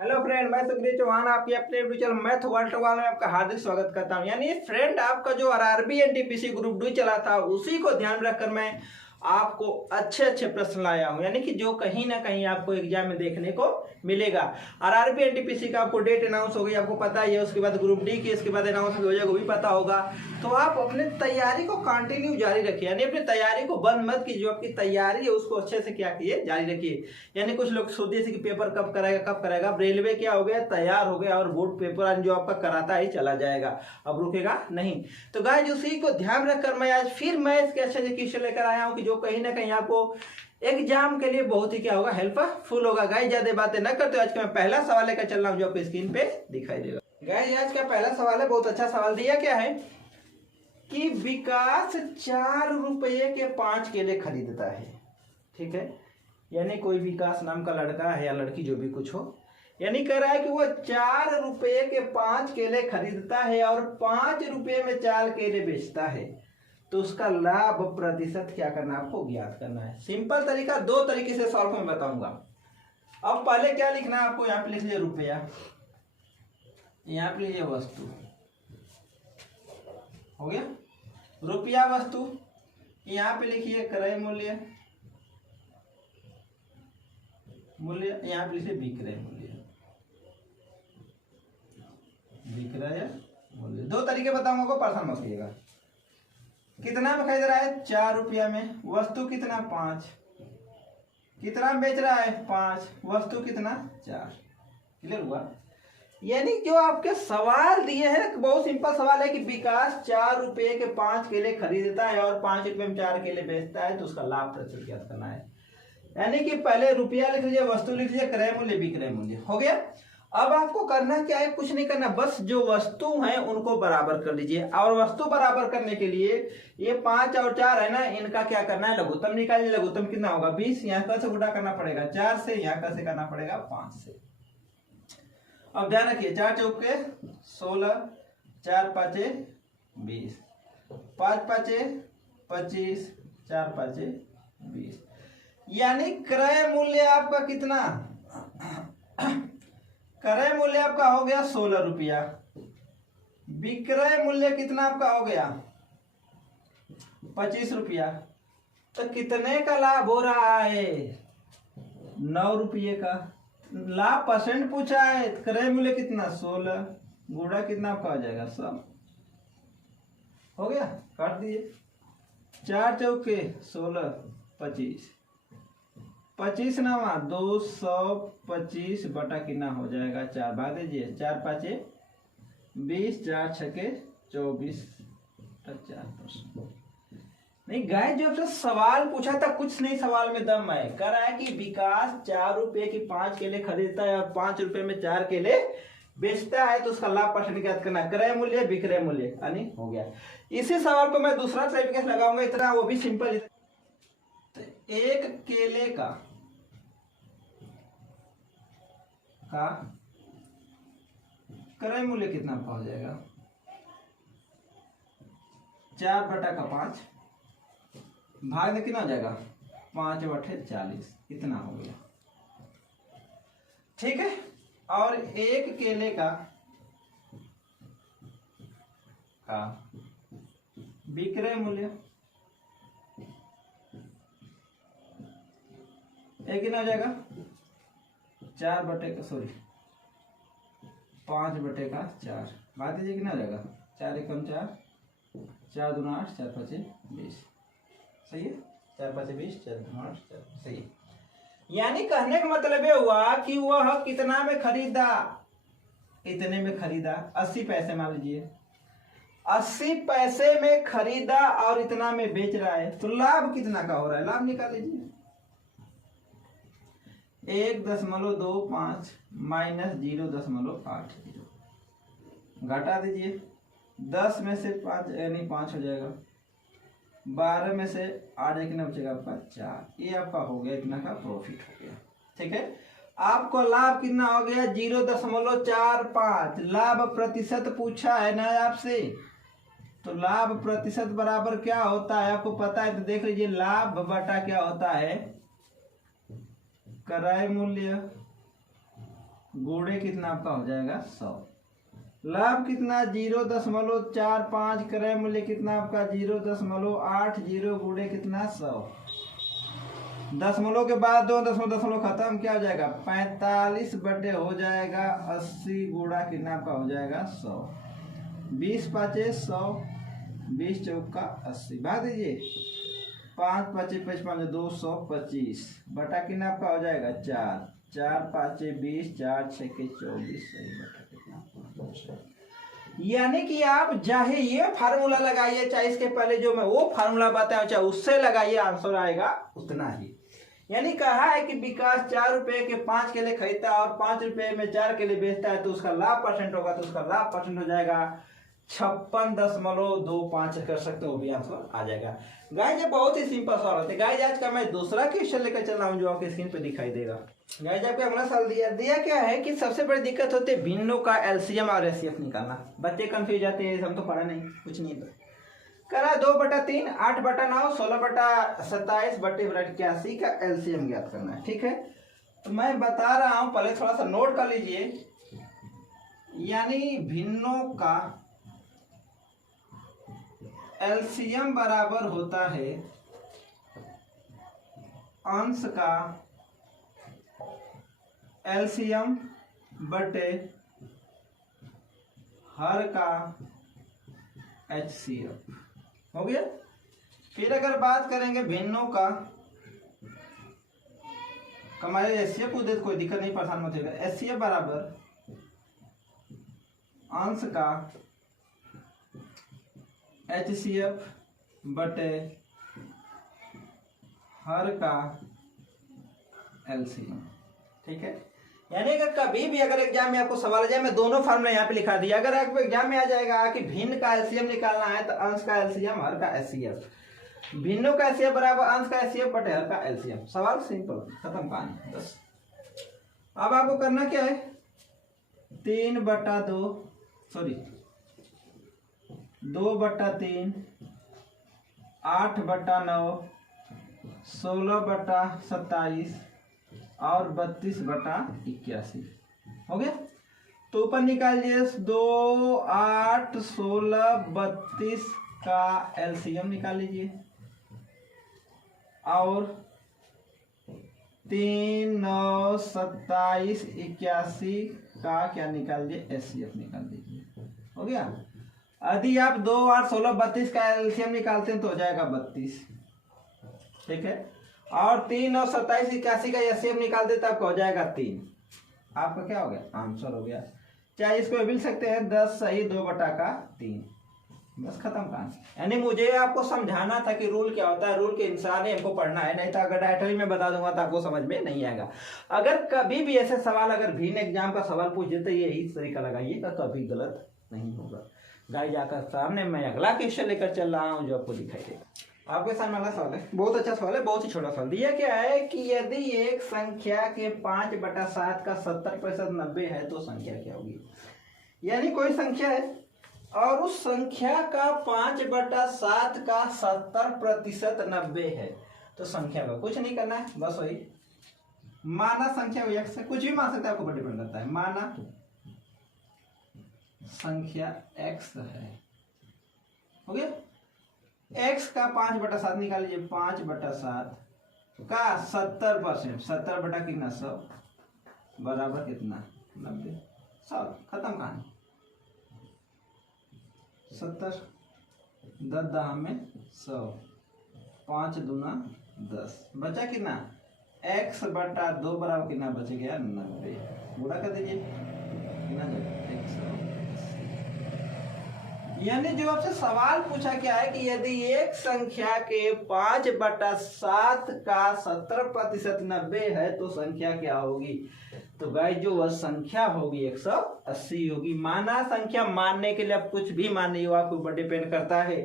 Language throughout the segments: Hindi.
हेलो फ्रेंड, मैं सुखदेव चौहान आपके अपने यूट्यूब चैनल मैथ वर्ल्ड वाल में आपका हार्दिक स्वागत करता हूं। यानी फ्रेंड, आपका जो आरआरबी एनटीपीसी ग्रुप 2 चला था उसी को ध्यान रखकर मैं आपको अच्छे अच्छे प्रश्न लाया हूं, यानी कि जो कहीं ना कहीं आपको एग्जाम में देखने को मिलेगा। आरआरबी एनटीपीसी का आपको डेट अनाउंस हो गई, आपको पता ही है। उसके बाद ग्रुप डी की इसके बाद अनाउंस हो जाएगा, वो भी पता होगा। तो आप अपने तैयारी को कंटिन्यू जारी रखिए, यानी अपनी तैयारी को बंद मत कीजिए। जो आपकी तैयारी है उसको अच्छे से क्या कीजिए, जारी रखिए। यानी कुछ लोग सोचते थे कि पेपर कब कराएगा। अब रेलवे क्या हो गया, तैयार हो गया, और बोर्ड पेपर जो आपका कराता ही चला जाएगा, अब रुकेगा नहीं। तो गाइस, उसी को ध्यान रखकर मैं आज फिर मैथ्स के अच्छे क्वेश्चन लेकर आया हूं कि जो कहीं ना कहीं आपको एग्जाम के लिए बहुत ही क्या होगा, हेल्पफुल होगा। गाइस, ज्यादा बातें न करते, आज का मैं पहला सवाल लेकर चल रहा हूं जो आपको स्क्रीन पे दिखाई देगा। गाइस, आज का पहला सवाल है, बहुत अच्छा सवाल दिया। क्या है कि विकास 4 रुपये के 5 केले खरीदता है। ठीक है, यानी कोई विकास नाम का लड़का है या लड़की, जो भी कुछ हो, यानी कह रहा है कि वो 4 रुपये के 5 केले खरीदता है और 5 रुपये में 4 केले बेचता है। तो उसका लाभ प्रतिशत क्या करना है, आपको ज्ञात करना है। सिंपल तरीका, दो तरीके से सॉल्व मैं बताऊंगा। अब पहले क्या लिखना है आपको, यहाँ पे लिख लीजिए रुपया, यहाँ पे लीजिए वस्तु। हो गया, रुपया वस्तु। यहाँ पे लिखिए क्रय मूल्य, यहाँ पे लिखिए विक्रय मूल्य। विक्रय मूल्य दो तरीके बताऊंगा, को परेशान मत करिएगा। कितना में खरीद रहा है, 4 रुपया में। वस्तु कितना, 5। कितना बेच रहा है, 5। वस्तु कितना, 4। क्लियर हुआ। यानी जो आपके सवाल दिए हैं, बहुत सिंपल सवाल है कि विकास 4 रुपये के 5 केले खरीदता है और 5 रुपये में 4 केले बेचता है, तो उसका लाभ प्रतिशत ज्ञात करना है। यानी कि पहले रुपया लिख लीजिए, वस्तु लिख लीजिए, क्रय मूल्य, विक्रय मूल्य। हो गया। अब आपको करना क्या है, कुछ नहीं करना, बस जो वस्तु हैं उनको बराबर कर लीजिए। और वस्तु बराबर करने के लिए ये 5 और 4 है ना, इनका क्या करना है, लघुत्तम निकालिए। लघुत्तम कितना होगा, 20। यहाँ का से गुणा करना पड़ेगा 4 से, यहाँ का से करना पड़ेगा 5 से। अब ध्यान रखिए, 4 चौके 16, 4 पाँचे 20, 5 पाँचे 25, 4 पाँचे 20। यानी क्रय मूल्य आपका कितना, क्रय मूल्य आपका हो गया 16 रुपया। विक्रय मूल्य कितना आपका हो गया, 25 रुपया। तो कितने का लाभ हो रहा है, 9 रुपये का लाभ। परसेंट पूछा है, क्रय मूल्य कितना, 16, गुणा कितना आपका हो जाएगा, 100। हो गया, काट दीजिए। 4 चौके 16, 25, 25 नवा 225 बटा कितना हो जाएगा, 4। भाग दीजिए, 4 पाँचे 20, 4 छके 24, 50%। नहीं गाइस, जो आपसे सवाल पूछा था कुछ नहीं, सवाल में दम है। कह रहा है कि विकास 4 रुपये की 5 केले खरीदता है और 5 रुपये में 4 केले बेचता है, तो उसका लाभ परसेंट ज्ञात करना। क्रय मूल्य, विक्रय मूल्य, यानी हो गया। इसी सवाल को मैं दूसरा तरीके से लगाऊंगा, इतना वो भी सिंपल। एक केले का क्रय मूल्य कितना हो जाएगा, 4 बटा का 5, भाग में कितना हो जाएगा, 5 बटे 40, इतना हो गया। ठीक है। और एक केले का विक्रय मूल्य एक कितना हो जाएगा, 4 बटे का 5 बटे का 4। बात दीजिए कितना हो जाएगा, 4 एकम 4, 4 दूना 8, 4 पाँचे 20। सही है, 4 पाँचे 20, 4 दूना 8, 4। सही है। यानी कहने का मतलब ये हुआ कि वह कितना में खरीदा, इतने में खरीदा, 80 पैसे मान लीजिए, 80 पैसे में खरीदा और इतना में बेच रहा है, तो लाभ कितना का हो रहा है, लाभ निकाल लीजिए। 1.25 माइनस 0.80, घटा दीजिए। 10 में से 5 यानी 5 हो जाएगा, 12 में से 8 कितना बचेगा आपका, 4। ये आपका हो गया, इतना का प्रॉफिट हो गया। ठीक है, आपको लाभ कितना हो गया, 0.45। लाभ प्रतिशत पूछा है ना आपसे, तो लाभ प्रतिशत बराबर क्या होता है आपको पता है, तो देख लीजिए, लाभ बटा क्या होता है, क्रय मूल्य गुणे कितना आपका हो जाएगा 100। लाभ कितना 0.45, क्रय मूल्य कितना आपका 0.80, गुणे कितना 100, दशमलव के बाद 2 दशमलव खत्म, क्या हो जाएगा 45 बटे हो जाएगा 80, गुणा कितना आपका हो जाएगा 100। 20 पाँचे 100, 20 चौका 80, भाग दीजिए 5 पाँचे 55, 225 बटा कितना आपका हो जाएगा 4, 4 पाँचे 20, 4 छके 24, सही बटा कितना। यानी कि आप चाहे ये फार्मूला लगाइए, चाहे इसके पहले जो मैं वो फार्मूला बताया चाहे उससे लगाइए, आंसर आएगा उतना ही। यानी कहा है कि विकास 4 रुपए के 5 केले खरीदता है और 5 रुपए में 4 केले बेचता है, तो उसका लाभ परसेंट होगा, तो उसका लाभ परसेंट हो जाएगा 56.25 कर सकते हो, भी आंसर आ जाएगा। गाइस ये बहुत ही सिंपल सवाल होते हैं। गाइस आज का मैं दूसरा क्वेश्चन लेकर चल रहा हूँ जो आपके स्क्रीन पे दिखाई देगा। गाइस आपको अगला सवाल दिया क्या है कि सबसे बड़ी दिक्कत होती है भिन्नों का एलसीएम और एचसीएफ निकालना। बच्चे कंफ्यूज जाते हैं, हम तो पढ़ा नहीं, कुछ नहीं करा। 2/3, 8/9, 16/27 बटे 81 का एलसीएम ज्ञात करना है। ठीक है, तो मैं बता रहा हूं, पहले थोड़ा सा नोट कर लीजिए। यानी भिन्नों का एलसीएम बराबर होता है अंश का एलसीएम बटे हर का एचसीएफ। हो गया। फिर अगर बात करेंगे भिन्नों का, हमारे एचसीएफ को दे कोई दिक्कत नहीं, परेशान मत होगा। एचसीएफ बराबर अंश का एचसीएफ बटे हर का एलसीएम। ठीक है, यानी अगर कभी भी अगर एग्जाम में आपको सवाल आ जाए, मैं दोनों फॉर्मूला यहाँ पे लिखा दिया। अगर आपको एग्जाम में आ जाएगा कि भिन्न का एलसीएम निकालना है तो अंश का एलसीएम हर का एचसीएफ, भिन्नों का एचसीएफ बराबर अंश का एचसीएफ बटे हर का एलसीएम। सवाल सिंपल, खत्म कहानी बस। अब आपको करना क्या है, 2/3, 8/9, 16/27 और 32/81। हो गया। तो ऊपर निकालिए 2, 8, 16, 32 का एलसीएम निकाल लीजिए और 3, 9, 27, 81 का क्या निकाल दीजिए, एचसीएफ निकाल दीजिए। हो गया। यदि आप 2, 8, 16, 32 का एलसीएम निकालते हैं तो हो जाएगा 32। ठीक है, और 3, 9, 27, 81 का एचसीएफ निकाल देता आपका हो जाएगा 3। आपका क्या हो गया, आंसर हो गया। चाहे इसको मिल सकते हैं 10 सही 2/3, बस खत्म कहानी। यानी मुझे आपको समझाना था कि रूल क्या होता है, रूल के अनुसार ही हमको पढ़ना है, नहीं तो अगर डायरेक्टली में बता दूंगा तो आपको समझ में नहीं आएगा। अगर कभी भी ऐसे सवाल अगर भिन्न एग्जाम का सवाल पूछ देते यही तरीका लगाइएगा, कभी गलत नहीं होगा। गाइस जाकर सामने मैं अगला क्वेश्चन लेकर चल रहा हूँ जो आपको दिखाई देगा। आपके सामने वाला सवाल है, बहुत अच्छा सवाल है, बहुत ही छोटा सवाल। दिया क्या है कि यदि एक संख्या के 5/7 का 70% 90 है तो संख्या क्या होगी। यानी कोई संख्या है और उस संख्या का 5/7 का 70% 90 है, तो संख्या का कुछ नहीं करना है, बस वही माना संख्या x है, कुछ भी मान सकते हैं, आपको डिपेंड करता है। माना संख्या x है, हो गया। x का 5/7 निकाल लीजिए, 5/7 का 70%, 70 बटा कितना 100 बराबर कितना 90, 100 खत्म कहानी। 70 10 10 में 100, 5 दूना 10, बचा कितना x/2 बराबर कितना बच गया 90, गुणा कर दीजिए कितना 100। यानी जो आपसे सवाल पूछा क्या है कि यदि एक संख्या के 5/7 का 70% 90 है तो संख्या क्या होगी। तो गाइस जो वह संख्या होगी 180 होगी। माना संख्या मानने के लिए आप कुछ भी मान हो, आपके ऊपर डिपेंड करता है,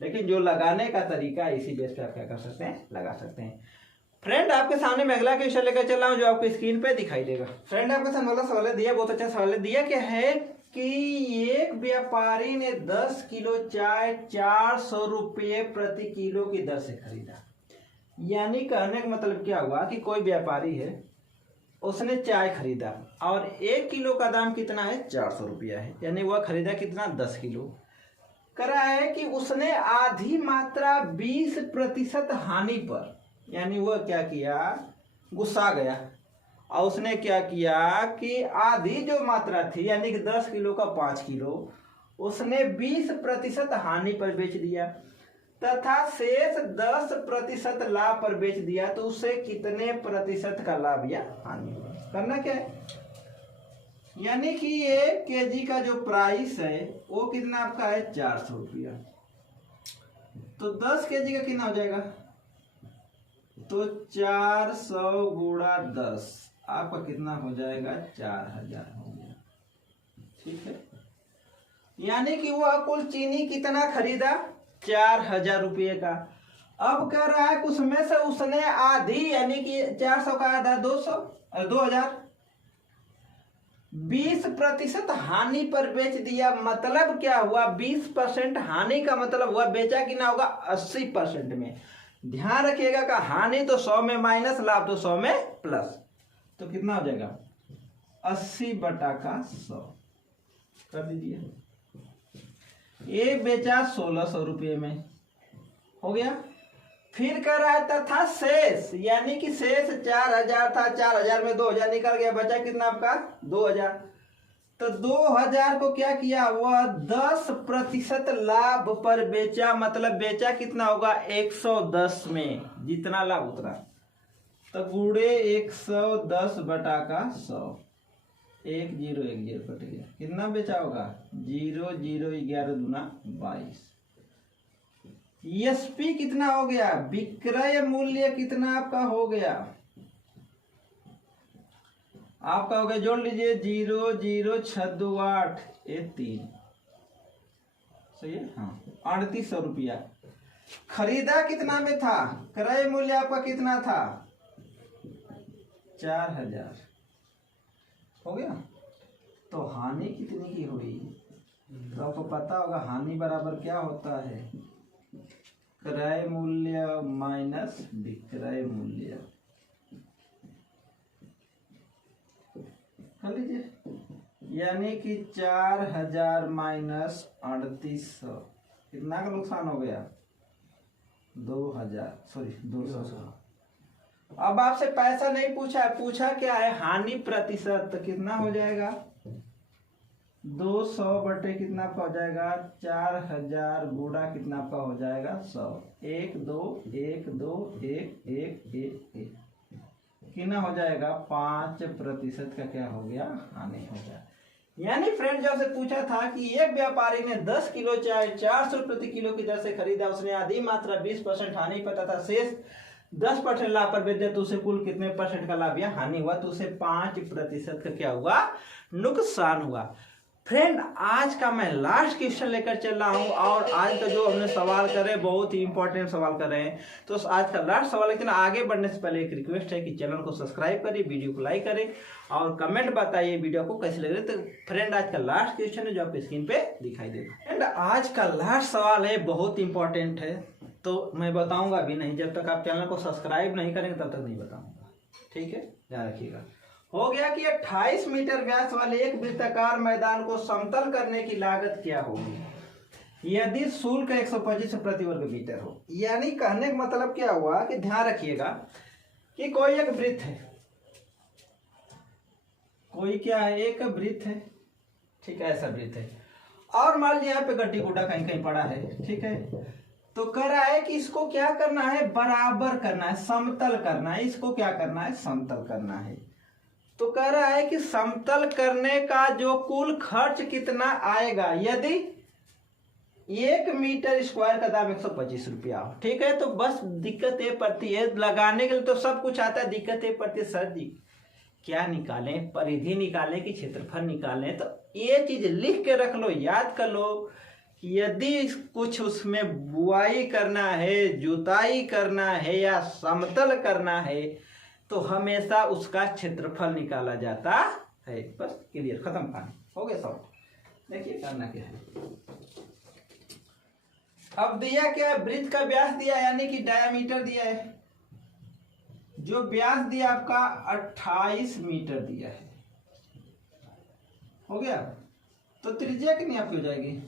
लेकिन जो लगाने का तरीका इसी बेस पे आप क्या कर सकते हैं, लगा सकते हैं। फ्रेंड आपके सामने मैं अगला क्वेश्चन लेकर चल रहा हूँ जो आपको स्क्रीन पे दिखाई देगा। फ्रेंड आपके सामने वाला सवाल दिया, बहुत अच्छा सवाल दिया क्या है कि एक व्यापारी ने 10 किलो चाय 400 रुपये प्रति किलो की दर से खरीदा। यानी कहने का मतलब क्या हुआ कि कोई व्यापारी है उसने चाय खरीदा और 1 किलो का दाम कितना है, 400 रुपया है, यानी वह खरीदा कितना, 10 किलो। करा है कि उसने आधी मात्रा 20% हानि पर, यानी वह क्या किया, गुस्सा गया और उसने क्या किया कि आधी जो मात्रा थी यानी कि 10 किलो का 5 किलो उसने 20% हानि पर बेच दिया तथा शेष 10% लाभ पर बेच दिया, तो उसे कितने प्रतिशत का लाभ या हानि हुआ। करना क्या है, यानी कि 1 kg का जो प्राइस है वो कितना आपका है, 400 रुपया। तो 10 kg का कितना हो जाएगा, तो 400 गुणा 10 आपका कितना हो जाएगा, 4000 हो गया। ठीक है, यानी कि वह कुल चीनी कितना खरीदा, 4000 रुपये का। अब कह रहा है उसमें से उसने आधी यानी कि 400 का आधा 200 और 2000 20% हानि पर बेच दिया। मतलब क्या हुआ, 20% हानि का मतलब हुआ बेचा कितना होगा, 80% में। ध्यान रखिएगा का हानि तो 100 में माइनस, लाभ तो 100 में प्लस, तो कितना हो जाएगा, 80/100 कर दीजिए। ये बेचा 1600 रुपये में, हो गया। फिर कर रहा है तथा शेष, यानी कि शेष 4000 था, 4000 में 2000 निकल गया, बचा कितना आपका, 2000। तो 2000 को क्या किया, वह 10% लाभ पर बेचा, मतलब बेचा कितना होगा, 110 में, जितना लाभ उतना, तो गुणे 110/100, 1010 कट गया, कितना बेचा होगा, 0 0 11 दूना 22। एसपी कितना हो गया, विक्रय मूल्य कितना आपका हो गया, आपका हो गया, जोड़ लीजिए 0 0 6 2 8 3, सही है, हाँ, 3800 रुपया। खरीदा कितना में था, क्रय मूल्य आपका कितना था, 4000 हो गया। तो हानि कितनी की हुई, तो आपको पता होगा हानि बराबर क्या होता है, क्रय मूल्य माइनस विक्रय मूल्य। कर लीजिए, यानी कि 4000 माइनस 3800, कितना का नुकसान हो गया, 200। अब आपसे पैसा नहीं पूछा, पूछा क्या है, हानि प्रतिशत, तो कितना हो जाएगा, 200 बटे कितना आपका हो जाएगा, 4000 गुणा कितना आपका हो जाएगा, 100, 1 2 1 2 1 1 1 1, कितना हो जाएगा, 5% का क्या हो गया, हानि हो गया। यानी फ्रेंड जब से पूछा था कि एक व्यापारी ने 10 किलो चाय 400 प्रति किलो की दर से खरीदा, उसने आधी मात्रा 20% हानि पता था, शेष 10% लाभ पर बेच दिया, तो उसे कुल कितने परसेंट का लाभ या हानि हुआ, तो उसे 5% का क्या हुआ, नुकसान हुआ। फ्रेंड आज का मैं लास्ट क्वेश्चन लेकर चल रहा हूं, और आज का जो हमने सवाल करे बहुत ही इंपॉर्टेंट सवाल कर रहे हैं। तो आज का लास्ट सवाल, लेकिन आगे बढ़ने से पहले एक रिक्वेस्ट है कि चैनल को सब्सक्राइब करें, वीडियो को लाइक करें और कमेंट बताइए वीडियो को कैसे लग रही है। तो फ्रेंड आज का लास्ट क्वेश्चन है जो आपको स्क्रीन पे दिखाई देगा। फ्रेंड आज का लास्ट सवाल है, बहुत इंपॉर्टेंट है, तो मैं बताऊंगा भी नहीं, जब तक आप चैनल को सब्सक्राइब नहीं करेंगे तब तक नहीं बताऊंगा, ठीक है, ध्यान रखिएगा। हो गया कि 28 मीटर व्यास वाले एक वृत्ताकार मैदान को समतल करने की लागत क्या होगी यदि शुल्क 125 प्रति वर्ग मीटर हो। यानी कहने का मतलब क्या हुआ कि ध्यान रखिएगा कि कोई एक वृत्त है, कोई क्या है, एक वृत्त है, ठीक है, ऐसा वृत्त है, और मान लीजिए यहाँ पे गड्डी गुड्डा कहीं कहीं पड़ा है, ठीक है। तो कह रहा है कि इसको क्या करना है, बराबर करना है, समतल करना है, इसको क्या करना है, समतल करना है। तो कह रहा है कि समतल करने का जो कुल खर्च कितना आएगा यदि 1 मीटर स्क्वायर का दाम 125 रुपया हो, ठीक है। तो बस दिक्कत ये पड़ती है, लगाने के लिए तो सब कुछ आता है, दिक्कत ये पड़ती है सर जी क्या निकालें, परिधि निकालें कि क्षेत्रफल निकालें। तो ये चीज लिख के रख लो, याद कर लो कि यदि कुछ उसमें बुआई करना है, जुताई करना है या समतल करना है तो हमेशा उसका क्षेत्रफल निकाला जाता है। बस क्लियर, खत्म कहानी, हो गया सब। देखिए करना क्या है, अब दिया क्या, वृत्त का व्यास दिया यानी कि डायामीटर दिया है, जो व्यास दिया आपका 28 मीटर दिया है, हो गया। तो त्रिज्या कितनी आपकी हो जाएगी,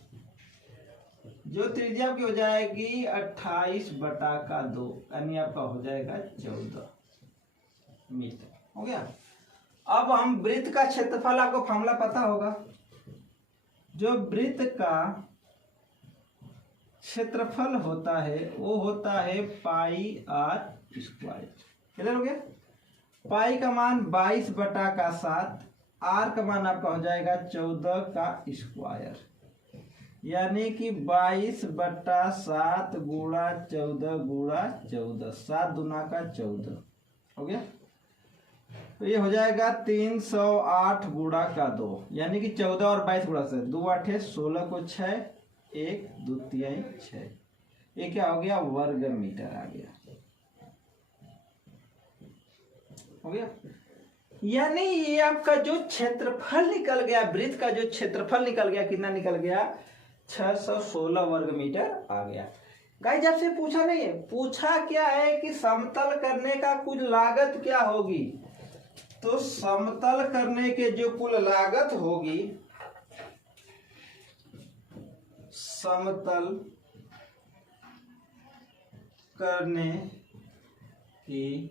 जो त्रिज्या आपकी हो जाएगी 28/2, यानी आपका हो जाएगा 14 मीटर, हो गया। अब हम वृत्त का क्षेत्रफल, आपको फॉर्मूला पता होगा, जो वृत्त का क्षेत्रफल होता है वो होता है πr²। क्लियर हो गया। पाई का मान 22/7, आर का मान आपका हो जाएगा 14² यानी कि 22/7 गुणा 14 गुणा 14, 7 दूना का 14, हो गया। तो ये हो जाएगा 308 गुणा का 2, यानी कि 14 और 22 गुणा से 2 8 16 को 6, 1 2 3 6, ये क्या हो गया, वर्ग मीटर आ गया, हो गया। यानी ये आपका जो क्षेत्रफल निकल गया, वृत्त का जो क्षेत्रफल निकल गया, कितना निकल गया, 616 वर्ग मीटर आ गया। गाइस आपसे पूछा नहीं है, पूछा क्या है कि समतल करने का कुल लागत क्या होगी, तो समतल करने के जो कुल लागत होगी, समतल करने की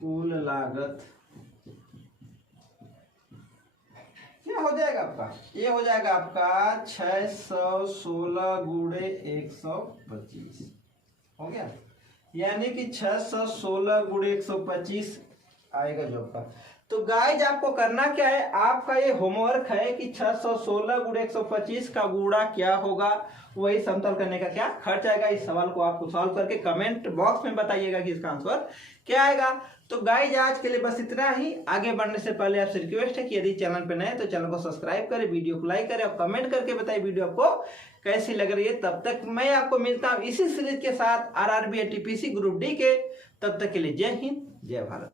कुल लागत क्या हो जाएगा आपका, ये हो जाएगा आपका 616 गुणे 125, हो गया। यानी कि 616 गुणे 125 आएगा जो आपका। तो गाइज आपको करना क्या है, आपका ये होमवर्क है कि 616 गुणे 125 का गुणा क्या होगा, वही समतल करने का क्या खर्च आएगा। इस सवाल को आपको सॉल्व करके कमेंट बॉक्स में बताइएगा कि इसका आंसर क्या आएगा। तो गाइज आज के लिए बस इतना ही। आगे बढ़ने से पहले आपसे रिक्वेस्ट है कि यदि चैनल पे नए हैं तो चैनल को सब्सक्राइब करें, वीडियो को लाइक करें और कमेंट करके बताइए वीडियो आपको कैसी लग रही है। तब तक मैं आपको मिलता हूँ इसी सीरीज के साथ RRB NTPC ग्रुप डी के। तब तक के लिए जय हिंद, जय भारत।